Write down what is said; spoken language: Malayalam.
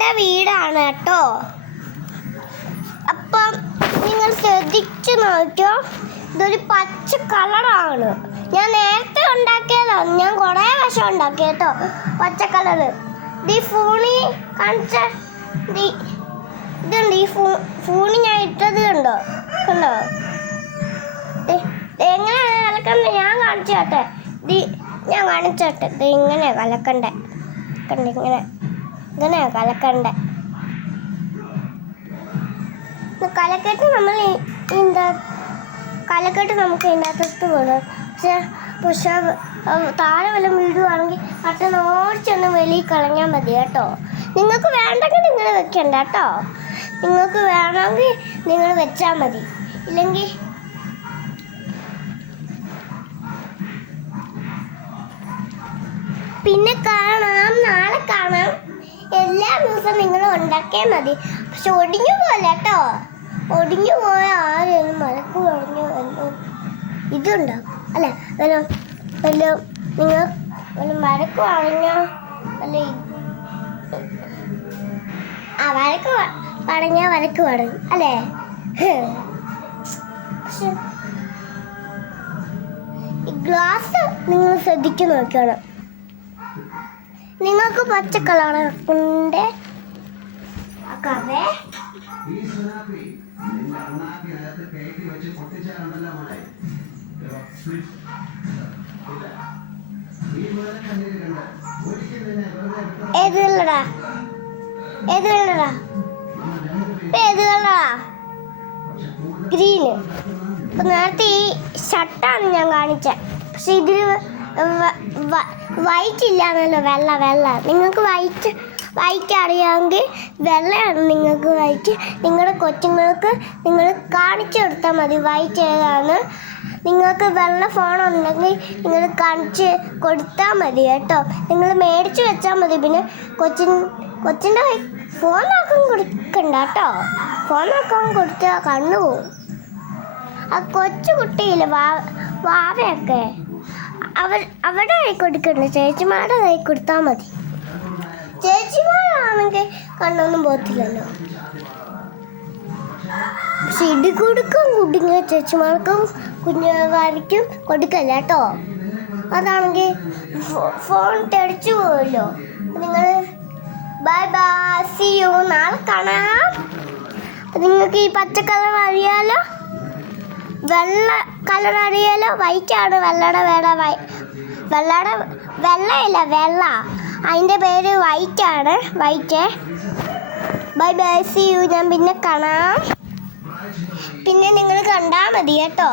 ഞങ്ങളുടെ വീടാണ് കേട്ടോ. അപ്പം നിങ്ങൾ ശ്രദ്ധിച്ച് നോക്കിയോ ഇതൊരു പച്ച കളറാണ്. ഞാൻ നേരത്തെ ഉണ്ടാക്കിയതാണ് ഞാൻ കുറേ വശം ഉണ്ടാക്കി കേട്ടോ പച്ച കളറ്. ഈ ഫോണി കാണിച്ച ഇതുണ്ട് ഈ ഫോ ഫൂണി ഞാൻ ഇട്ടത് കണ്ടോ? കണ്ടോ? എങ്ങനെയാണ് കലക്കണ്ടേ? ഞാൻ കാണിച്ചു കേട്ടെ. ഞാൻ കാണിച്ചു കേട്ടെ. ഇത് ഇങ്ങനെയാണ് കലക്കണ്ടേ? കണ്ട ഇങ്ങനെ കലക്കണ്ടേ? കലക്കെട്ട് നമ്മൾ എന്താ കലക്കെട്ട് നമുക്ക് ഇതിനകത്ത് വിടും. പക്ഷെ പക്ഷെ താഴെ വല്ലതും വീടുവാണെങ്കിൽ പെട്ടെന്ന് ഓടിച്ചൊന്ന് വെളിയിൽ കളഞ്ഞാൽ മതി കേട്ടോ. നിങ്ങൾക്ക് വേണ്ടെങ്കിൽ നിങ്ങൾ വെക്കണ്ട കേട്ടോ. നിങ്ങൾക്ക് വേണമെങ്കിൽ നിങ്ങൾ വെച്ചാൽ മതി. ഇല്ലെങ്കിൽ പിന്നെ കാണാം. നാളെ കാണാം. എല്ലാ ദിവസവും നിങ്ങൾ ഉണ്ടാക്കിയാൽ മതി. പക്ഷെ ഒടിഞ്ഞു പോലെ കേട്ടോ. ഒടിഞ്ഞു പോയ ആരെയും മലക്ക് ഒടിഞ്ഞു ഇതുണ്ടാവും അല്ല വല്ല വല്ല നിങ്ങൾ വല്ല മരക്ക് അല്ല ആ വരക്ക് പറഞ്ഞാൽ വരക്ക് പടഞ്ഞു അല്ലേ? പക്ഷെ ഗ്ലാസ് നിങ്ങൾ ശ്രദ്ധിച്ചു നോക്കണം നിങ്ങൾക്ക് പച്ച കളറാ ഗ്രീന്. നേരത്തെ ഈ ഷർട്ടാണ് ഞാൻ കാണിച്ചത് പക്ഷെ ഇതിൽ വൈറ്റ് ഇല്ലാന്നല്ലോ വെള്ള വെള്ള. നിങ്ങൾക്ക് വൈറ്റ് വൈറ്റ് അറിയാമെങ്കിൽ വെള്ളയാണ് നിങ്ങൾക്ക് വൈറ്റ് നിങ്ങളുടെ കൊച്ചുങ്ങൾക്ക് നിങ്ങൾ കാണിച്ചു കൊടുത്താൽ മതി വൈറ്റ് ഏതാണ്. നിങ്ങൾക്ക് വെള്ള ഫോൺ ഉണ്ടെങ്കിൽ നിങ്ങൾ കാണിച്ച് കൊടുത്താൽ മതി കേട്ടോ. നിങ്ങൾ മേടിച്ച് വെച്ചാൽ മതി. പിന്നെ കൊച്ചിൻ കൊച്ചിന്റെ ഫോൺ നോക്കാൻ കൊടുക്കണ്ട കേട്ടോ. ഫോൺ നോക്കാൻ കൊടുത്താൽ കണ്ണു പോവും. ആ കൊച്ചു കുട്ടിയില്ലേ വാ വാവയൊക്കെ? അവർ അവിടെ കൈ കൊടുക്കണ്ട. ചേച്ചിമാരുടെ കൈ കൊടുത്താൽ മതി. ചേച്ചിമാരാണെങ്കിൽ കണ്ണൊന്നും പോകത്തില്ലല്ലോ. ഇടി കൊടുക്കും കുടുങ്ങിയ ചേച്ചിമാർക്കും കുഞ്ഞുകാരിക്കും കൊടുക്കല്ല കേട്ടോ. അതാണെങ്കിൽ ഫോൺ തെളിച്ചു പോവല്ലോ. നിങ്ങൾ ബൈ ബൈ സി യു നാളെ കാണാം. നിങ്ങൾക്ക് ഈ പച്ച കളർ അറിയാലോ വെള്ള കളർ അറിയാലോ? വൈറ്റ് ആണ് വെള്ളയുടെ വേട വൈ വെള്ളയുടെ വെള്ളയില്ല വെള്ള. അതിന്റെ പേര് വൈറ്റ് ആണ് white bye bye see you ഞാൻ പിന്നെ കാണാം. പിന്നെ നിങ്ങൾ കണ്ടാൽ മതി കേട്ടോ.